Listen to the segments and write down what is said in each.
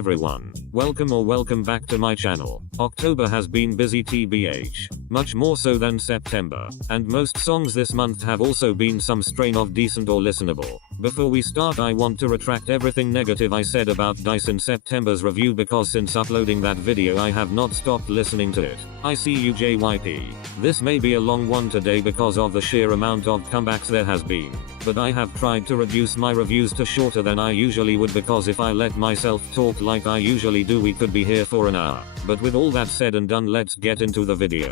everyone, welcome back to my channel. October has been busy tbh, much more so than September, and most songs this month have also been some strain of decent or listenable. Before we start, I want to retract everything negative I said about Dice in September's review, because since uploading that video I have not stopped listening to it. I see you JYP. This may be a long one today because of the sheer amount of comebacks there has been, but I have tried to reduce my reviews to shorter than I usually would, because if I let myself talk like I usually do we could be here for an hour. But with all that said and done, let's get into the video.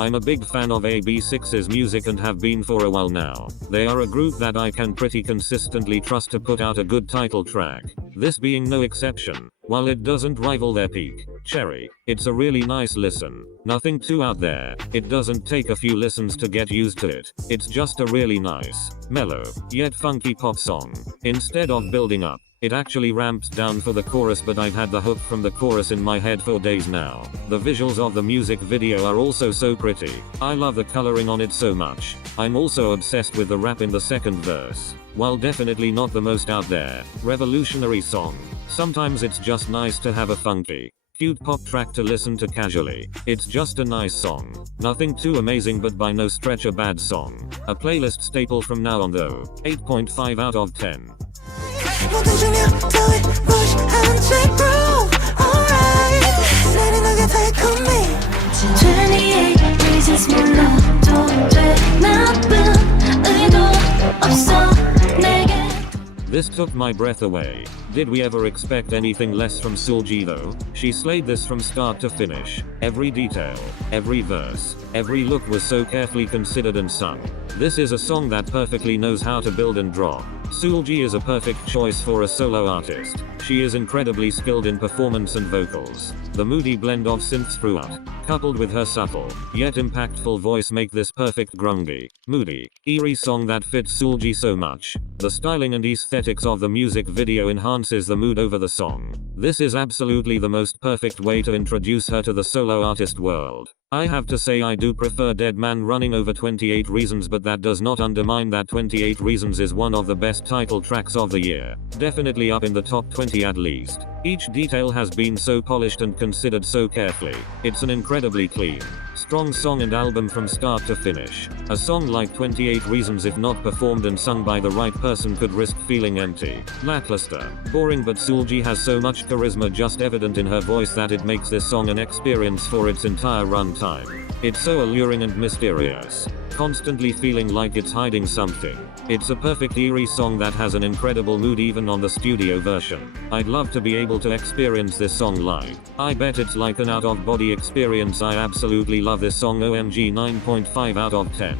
I'm a big fan of AB6IX's music and have been for a while now. They are a group that I can pretty consistently trust to put out a good title track, this being no exception. While it doesn't rival their peak, Cherry, it's a really nice listen. Nothing too out there, it doesn't take a few listens to get used to it. It's just a really nice, mellow, yet funky pop song. Instead of building up, it actually ramps down for the chorus, but I've had the hook from the chorus in my head for days now. The visuals of the music video are also so pretty. I love the coloring on it so much. I'm also obsessed with the rap in the second verse. While definitely not the most out there, revolutionary song, sometimes it's just nice to have a funky, cute pop track to listen to casually. It's just a nice song. Nothing too amazing, but by no stretch a bad song. A playlist staple from now on though. 8.5 out of 10. This took my breath away. Did we ever expect anything less from Seulgi though? She slayed this from start to finish. Every detail, every verse, every look was so carefully considered and sung. This is a song that perfectly knows how to build and drop. Seulgi is a perfect choice for a solo artist. She is incredibly skilled in performance and vocals. The moody blend of synths throughout, coupled with her subtle, yet impactful voice, make this perfect grungy, moody, eerie song that fits Seulgi so much. The styling and aesthetics of the music video enhances the mood over the song. This is absolutely the most perfect way to introduce her to the solo artist world. I have to say I do prefer Dead Man Running over 28 Reasons, but that does not undermine that 28 Reasons is one of the best title tracks of the year. Definitely up in the top 20 at least. Each detail has been so polished and considered so carefully. It's an incredibly clean, strong song and album from start to finish. A song like 28 Reasons, if not performed and sung by the right person, could risk feeling empty, lackluster, boring, but Seulgi has so much charisma just evident in her voice that it makes this song an experience for its entire runtime. It's so alluring and mysterious, constantly feeling like it's hiding something. It's a perfect eerie song that has an incredible mood even on the studio version. I'd love to be able to experience this song live. I bet it's like an out-of-body experience. I absolutely love this song. OMG, 9.5 out of 10.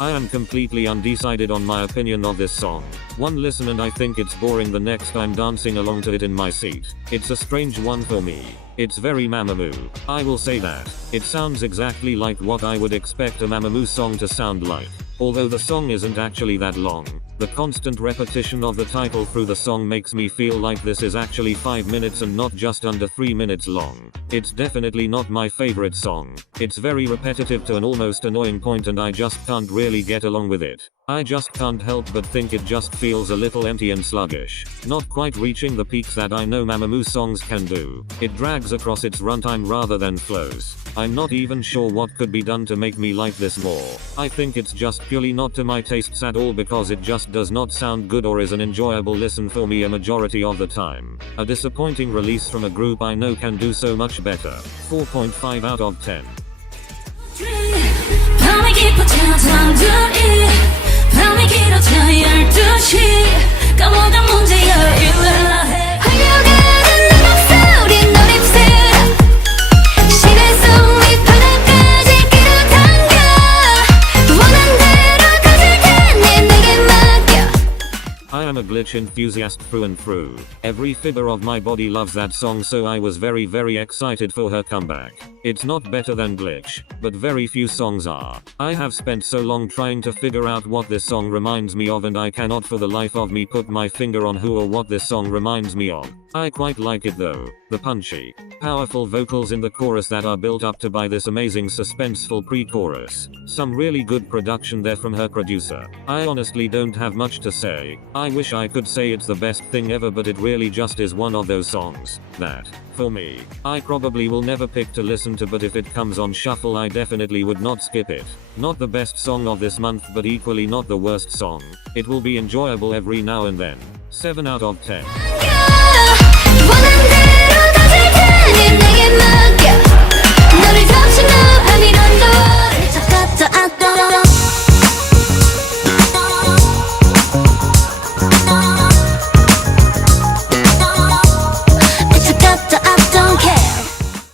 I am completely undecided on my opinion of this song. One listen and I think it's boring, the next I'm dancing along to it in my seat. It's a strange one for me. It's very Mamamoo. I will say that. It sounds exactly like what I would expect a Mamamoo song to sound like. Although the song isn't actually that long. The constant repetition of the title through the song makes me feel like this is actually 5 minutes and not just under 3 minutes long. It's definitely not my favorite song. It's very repetitive to an almost annoying point and I just can't really get along with it. I just can't help but think it just feels a little empty and sluggish. Not quite reaching the peaks that I know Mamamoo songs can do. It drags across its runtime rather than flows. I'm not even sure what could be done to make me like this more. I think it's just purely not to my tastes at all, because it just does not sound good or is an enjoyable listen for me a majority of the time. A disappointing release from a group I know can do so much better. 4.5 out of 10. glitch enthusiast through and through. Every fiber of my body loves that song, so I was very excited for her comeback. It's not better than Glitch, but very few songs are. I have spent so long trying to figure out what this song reminds me of, and I cannot for the life of me put my finger on who or what this song reminds me of. I quite like it though. The punchy, powerful vocals in the chorus that are built up to by this amazing suspenseful pre-chorus. Some really good production there from her producer. I honestly don't have much to say. I wish I could say it's the best thing ever, but it really just is one of those songs that, for me, I probably will never pick to listen to, but if it comes on shuffle I definitely would not skip it. Not the best song of this month, but equally not the worst song. It will be enjoyable every now and then. 7 out of 10.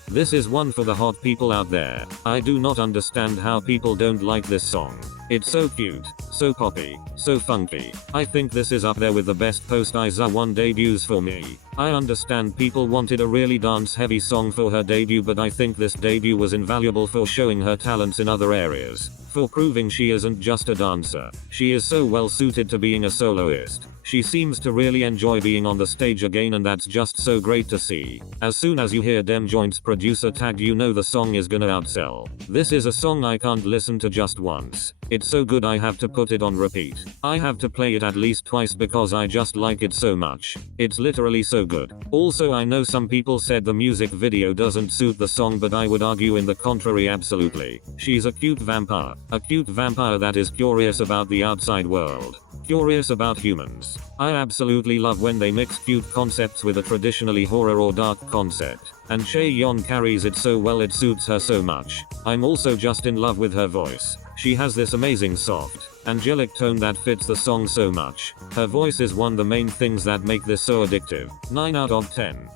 This is one for the hot people out there. I do not understand how people don't like this song. It's so cute, so poppy, so funky. I think this is up there with the best post IZA 1 debuts for me. I understand people wanted a really dance heavy song for her debut, but I think this debut was invaluable for showing her talents in other areas. For proving she isn't just a dancer. She is so well suited to being a soloist. She seems to really enjoy being on the stage again, and that's just so great to see. As soon as you hear Dem Joint's producer tag, you know the song is gonna outsell. This is a song I can't listen to just once. It's so good I have to put it on repeat. I have to play it at least twice because I just like it so much. It's literally so good. Also, I know some people said the music video doesn't suit the song, but I would argue in the contrary absolutely. She's a cute vampire that is curious about the outside world. Curious about humans. I absolutely love when they mix cute concepts with a traditionally horror or dark concept. And Chaeyeon carries it so well, it suits her so much. I'm also just in love with her voice. She has this amazing soft, angelic tone that fits the song so much. Her voice is one of the main things that make this so addictive. 9 out of 10.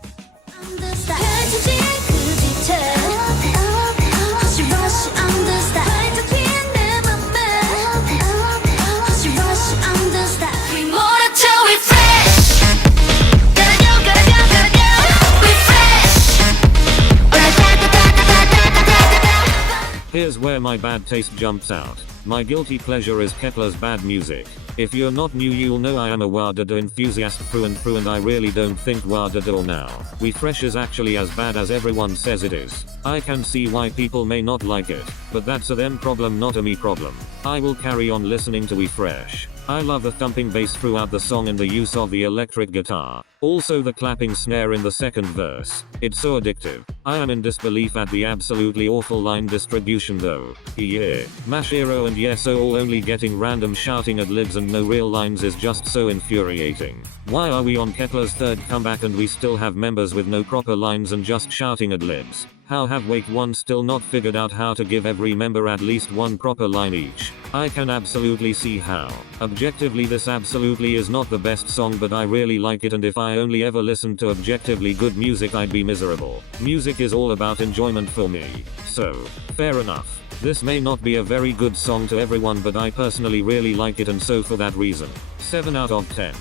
Here's where my bad taste jumps out. My guilty pleasure is Kep1er's bad music. If you're not new, you'll know I am a WADADA enthusiast through and through, and I really don't think WADADA or now We Fresh is actually as bad as everyone says it is. I can see why people may not like it, but that's a them problem, not a me problem. I will carry on listening to We Fresh. I love the thumping bass throughout the song and the use of the electric guitar. Also the clapping snare in the second verse. It's so addictive. I am in disbelief at the absolutely awful line distribution though. Yeah. Mashiro and Yeso all only getting random shouting ad libs and no real lines is just so infuriating. Why are we on Kep1er's third comeback and we still have members with no proper lines and just shouting ad libs? How have Wake 1 still not figured out how to give every member at least one proper line each? I can absolutely see how. Objectively, this absolutely is not the best song, but I really like it, and if I only ever listened to objectively good music I'd be miserable. Music is all about enjoyment for me. So, fair enough. This may not be a very good song to everyone, but I personally really like it, and so for that reason, 7 out of 10.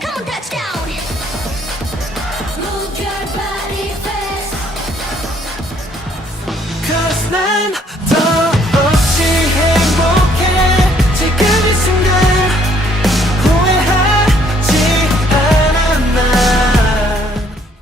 Come on, touchdown! Move your body fast. 'Cause 난 더없이 행복해. 지금 이 순간 후회하지 않아 난.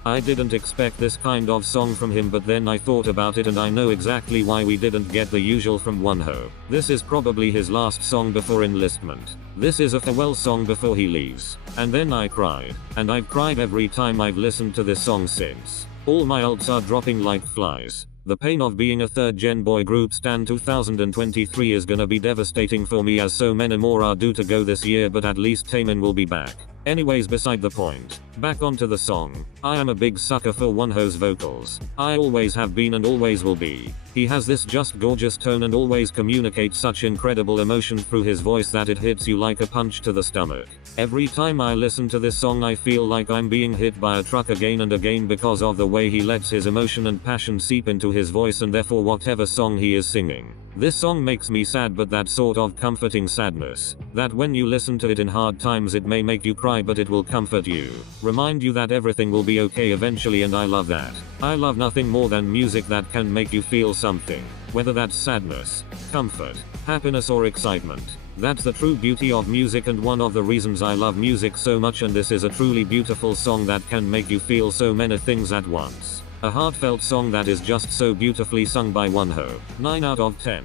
I didn't expect this kind of song from him, but then I thought about it and I know exactly why we didn't get the usual from Wonho. This is probably his last song before enlistment. This is a farewell song before he leaves. And then I cried. And I've cried every time I've listened to this song since. All my ults are dropping like flies. The pain of being a third-gen boy group stan 2023 is gonna be devastating for me, as so many more are due to go this year, but at least Taemin will be back. Anyways, beside the point. Back onto the song. I am a big sucker for Wonho's vocals. I always have been and always will be. He has this just gorgeous tone and always communicates such incredible emotion through his voice that it hits you like a punch to the stomach. Every time I listen to this song I feel like I'm being hit by a truck again and again because of the way he lets his emotion and passion seep into his voice and therefore whatever song he is singing. This song makes me sad, but that sort of comforting sadness. That when you listen to it in hard times it may make you cry but it will comfort you. Remind you that everything will be okay eventually, and I love that. I love nothing more than music that can make you feel something. Whether that's sadness, comfort, happiness or excitement. That's the true beauty of music and one of the reasons I love music so much, and this is a truly beautiful song that can make you feel so many things at once. A heartfelt song that is just so beautifully sung by Wonho. 9 out of 10.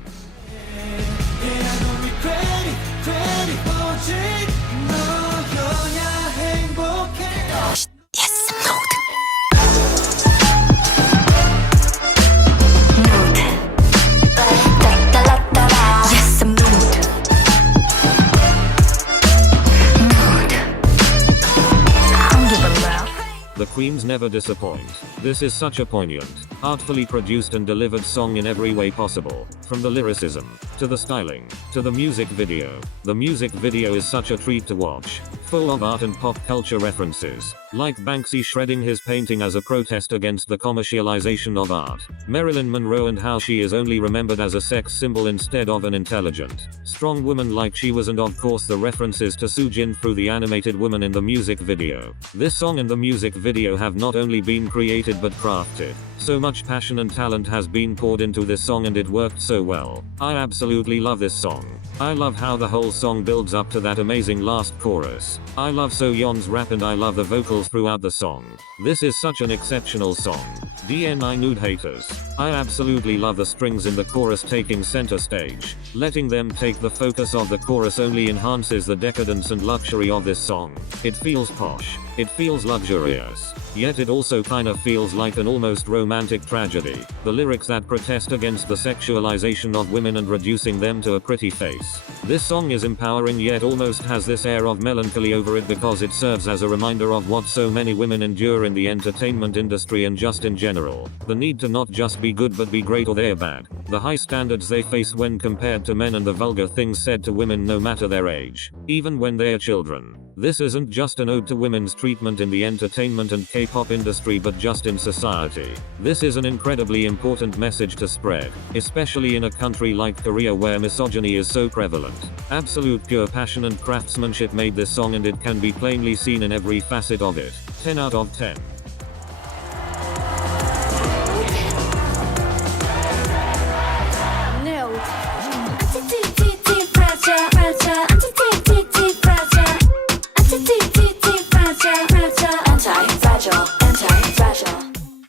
The queens never disappoint. This is such a poignant, artfully produced and delivered song in every way possible. From the lyricism, to the styling, to the music video. The music video is such a treat to watch. Full of art and pop culture references. Like Banksy shredding his painting as a protest against the commercialization of art. Marilyn Monroe and how she is only remembered as a sex symbol instead of an intelligent, strong woman like she was, and of course the references to Soojin through the animated woman in the music video. This song and the music video have not only been created but crafted. So much passion and talent has been poured into this song and it worked so well. I absolutely love this song. I love how the whole song builds up to that amazing last chorus. I love Soyeon's rap and I love the vocals throughout the song. This is such an exceptional song. DNI nude haters. I absolutely love the strings in the chorus taking center stage. Letting them take the focus of the chorus only enhances the decadence and luxury of this song. It feels posh. It feels luxurious. Yet it also kinda feels like an almost romantic tragedy. The lyrics that protest against the sexualization of women and reducing them to a pretty face. This song is empowering yet almost has this air of melancholy over it because it serves as a reminder of what so many women endure in the entertainment industry and just in general. The need to not just be good but be great or they're bad. The high standards they face when compared to men and the vulgar things said to women no matter their age. Even when they are children. This isn't just an ode to women's treatment in the entertainment and K-pop industry but just in society. This is an incredibly important message to spread, especially in a country like Korea where misogyny is so prevalent. Absolute pure passion and craftsmanship made this song and it can be plainly seen in every facet of it. 10 out of 10.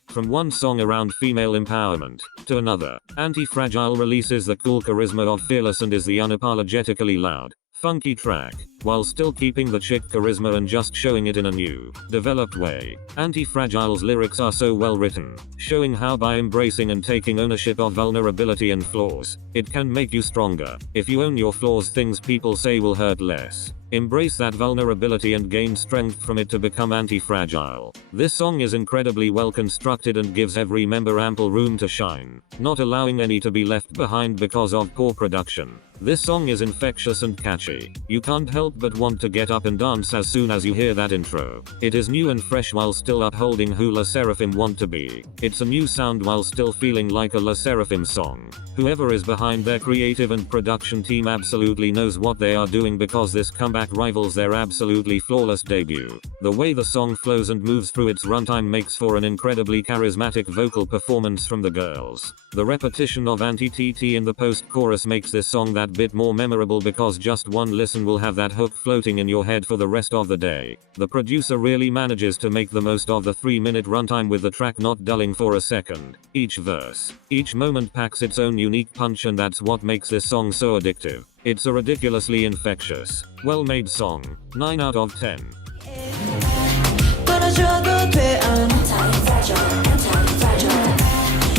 From one song around female empowerment, to another, Anti-Fragile releases the cool charisma of Fearless and is the unapologetically loud, funky track, while still keeping the chick charisma and just showing it in a new, developed way. Anti-Fragile's lyrics are so well written, showing how by embracing and taking ownership of vulnerability and flaws, it can make you stronger. If you own your flaws, things people say will hurt less. Embrace that vulnerability and gain strength from it to become anti-fragile. This song is incredibly well constructed and gives every member ample room to shine, not allowing any to be left behind because of poor production. This song is infectious and catchy. You can't help but want to get up and dance as soon as you hear that intro. It is new and fresh while still upholding who sserafim want to be. It's a new sound while still feeling like a sserafim song. Whoever is behind their creative and production team absolutely knows what they are doing because this comeback rivals their absolutely flawless debut. The way the song flows and moves through its runtime makes for an incredibly charismatic vocal performance from the girls. The repetition of anti-TT in the post-chorus makes this song that bit more memorable because just one listen will have that hook floating in your head for the rest of the day. The producer really manages to make the most of the 3-minute runtime with the track not dulling for a second. Each verse, each moment packs its own unique punch, and that's what makes this song so addictive. It's a ridiculously infectious, well-made song. 9 out of 10.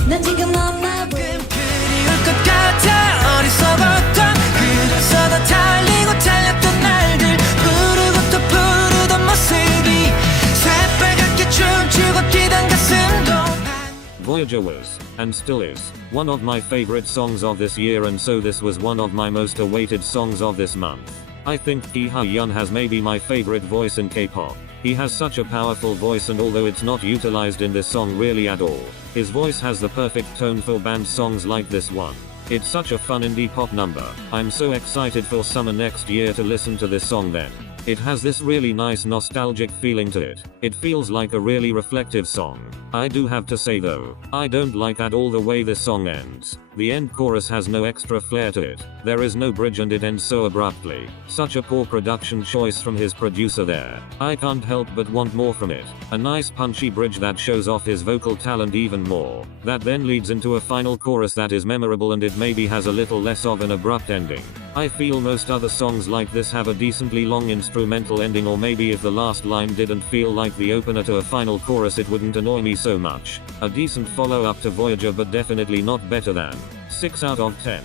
난 지금 너나 그리울 것 같아 어리석었던 그래서 더 달리고 달렸던 날들 부르고 또 부르던 모습이 Voyager was, and still is, one of my favorite songs of this year, and so this was one of my most awaited songs of this month. I think Ki Ha-yeon has maybe my favorite voice in K-pop. He has such a powerful voice, and although it's not utilized in this song really at all, his voice has the perfect tone for band songs like this one. It's such a fun indie pop number. I'm so excited for summer next year to listen to this song then. It has this really nice nostalgic feeling to it. It feels like a really reflective song. I do have to say though, I don't like at all the way this song ends. The end chorus has no extra flair to it. There is no bridge and it ends so abruptly. Such a poor production choice from his producer there. I can't help but want more from it. A nice punchy bridge that shows off his vocal talent even more. That then leads into a final chorus that is memorable, and it maybe has a little less of an abrupt ending. I feel most other songs like this have a decently long instrumental ending, or maybe if the last line didn't feel like the opener to a final chorus it wouldn't annoy me so much. A decent follow up to Voyager, but definitely not better than 6 out of 10.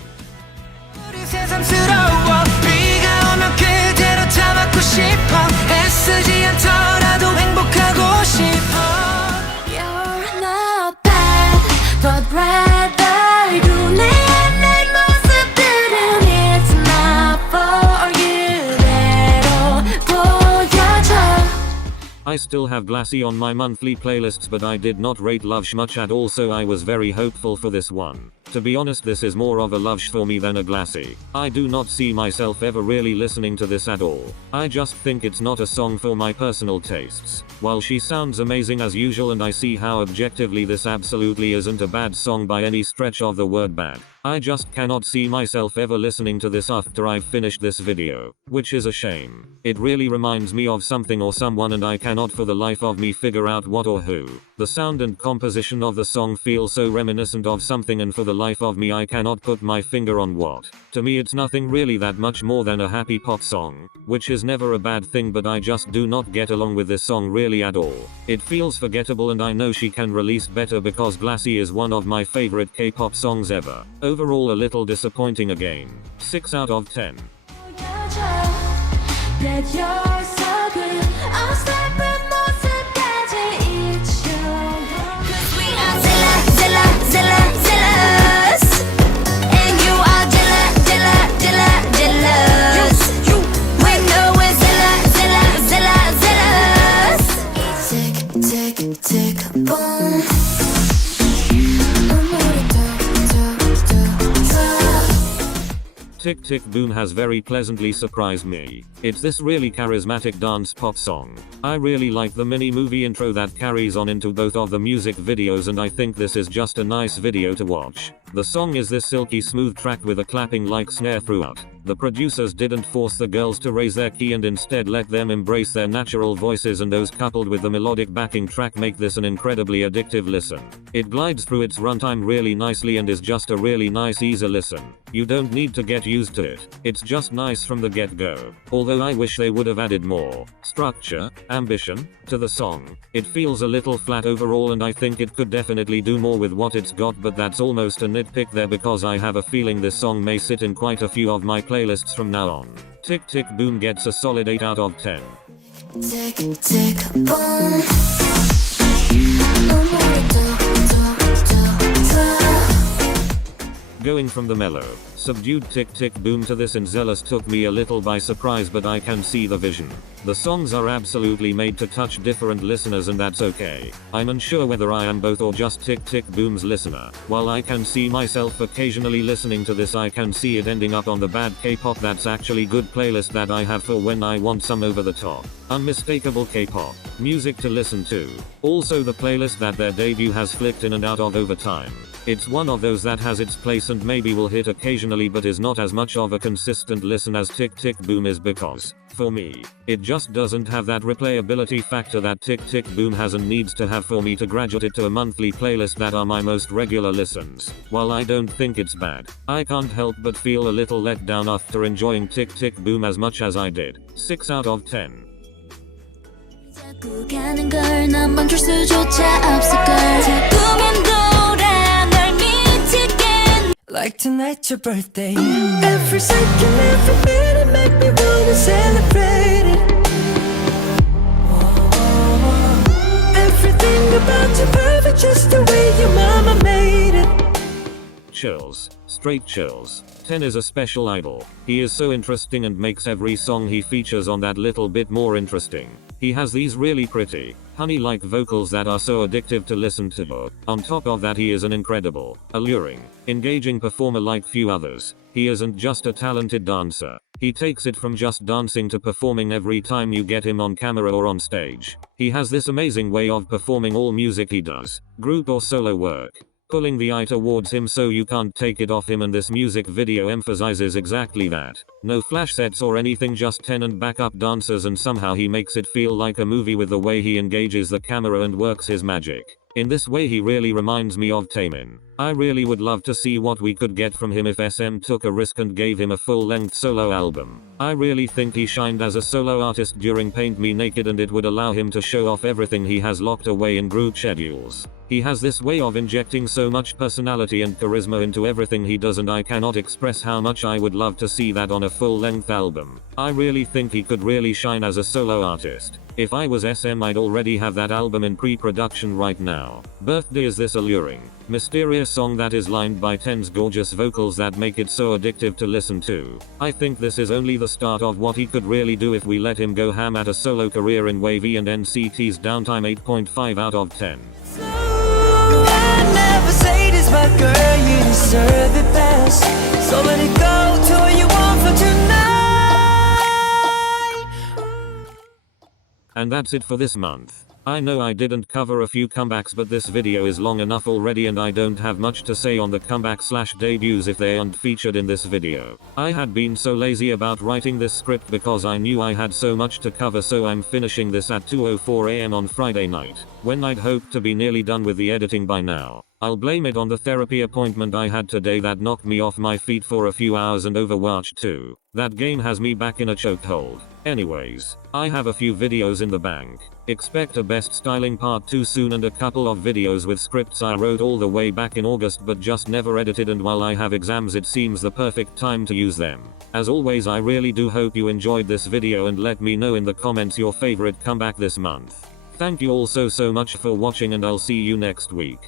I still have Glassy on my monthly playlists, but I did not rate Love much at all, so I was very hopeful for this one. To be honest, this is more of a Love for me than a Glassy. I do not see myself ever really listening to this at all. I just think it's not a song for my personal tastes. While she sounds amazing as usual, and I see how objectively this absolutely isn't a bad song by any stretch of the word bad, I just cannot see myself ever listening to this after I've finished this video, which is a shame. It really reminds me of something or someone, and I cannot for the life of me figure out what or who. The sound and composition of the song feel so reminiscent of something, and for the life of me I cannot put my finger on what. To me it's nothing really that much more than a happy pop song, which is never a bad thing, but I just do not get along with this song really at all. It feels forgettable, and I know she can release better because Glassy is one of my favorite K-pop songs ever. Overall a little disappointing again. 6 out of 10. Tick Tick Boom has very pleasantly surprised me. It's this really charismatic dance pop song. I really like the mini movie intro that carries on into both of the music videos, and I think this is just a nice video to watch. The song is this silky smooth track with a clapping like snare throughout. The producers didn't force the girls to raise their key and instead let them embrace their natural voices, and those coupled with the melodic backing track make this an incredibly addictive listen. It glides through its runtime really nicely and is just a really nice easy listen. You don't need to get used to it. It's just nice from the get-go. Although I wish they would have added more structure, ambition, to the song. It feels a little flat overall, and I think it could definitely do more with what it's got, but that's almost a nitpick there because I have a feeling this song may sit in quite a few of my playlists from now on. Tick Tick Boom gets a solid 8 out of 10. Tick tick boom. Going from the mellow, subdued Tick Tick Boom to this and zealous took me a little by surprise, but I can see the vision. The songs are absolutely made to touch different listeners, and that's okay. I'm unsure whether I am both or just Tick Tick Boom's listener. While I can see myself occasionally listening to this, I can see it ending up on the bad K-pop that's actually good playlist that I have for when I want some over the top, unmistakable K-pop music to listen to. Also the playlist that their debut has flicked in and out of over time. It's one of those that has its place and maybe will hit occasionally, but is not as much of a consistent listen as Tick Tick Boom is, because, for me, it just doesn't have that replayability factor that Tick Tick Boom has and needs to have for me to graduate it to a monthly playlist that are my most regular listens. While I don't think it's bad, I can't help but feel a little let down after enjoying Tick Tick Boom as much as I did. 6 out of 10. Like tonight's your birthday. Every second, every minute make me wanna celebrate it. Everything about you perfect, just the way you are. chills. Straight chills. 10 is a special idol. He is so interesting and makes every song he features on that little bit more interesting. He has these really pretty, honey-like vocals that are so addictive to listen to. On top of that, he is an incredible, alluring, engaging performer like few others. He isn't just a talented dancer. He takes it from just dancing to performing every time you get him on camera or on stage. He has this amazing way of performing all music he does, group or solo work, pulling the eye towards him so you can't take it off him, and this music video emphasizes exactly that. No flash sets or anything, just 10 and backup dancers, and somehow he makes it feel like a movie with the way he engages the camera and works his magic. In this way he really reminds me of Taemin. I really would love to see what we could get from him if SM took a risk and gave him a full-length solo album. I really think he shined as a solo artist during Paint Me Naked, and it would allow him to show off everything he has locked away in group schedules. He has this way of injecting so much personality and charisma into everything he does, and I cannot express how much I would love to see that on a full-length album. I really think he could really shine as a solo artist. If I was SM, I'd already have that album in pre-production right now. Birthday is this alluring, mysterious song that is lined by 10's gorgeous vocals that make it so addictive to listen to. I think this is only the start of what he could really do if we let him go ham at a solo career in Wavy and NCT's Downtime. 8.5 out of 10. I never say this, but girl, you deserve it best. So let it go to what you want for tonight. And that's it for this month. I know I didn't cover a few comebacks, but this video is long enough already and I don't have much to say on the comeback/debuts if they aren't featured in this video. I had been so lazy about writing this script because I knew I had so much to cover, so I'm finishing this at 2:04 AM on Friday night, when I'd hoped to be nearly done with the editing by now. I'll blame it on the therapy appointment I had today that knocked me off my feet for a few hours, and Overwatch 2. That game has me back in a chokehold. Anyways, I have a few videos in the bank. Expect a best styling part 2 soon, and a couple of videos with scripts I wrote all the way back in August but just never edited, and while I have exams it seems the perfect time to use them. As always, I really do hope you enjoyed this video, and let me know in the comments your favorite comeback this month. Thank you all so much for watching, and I'll see you next week.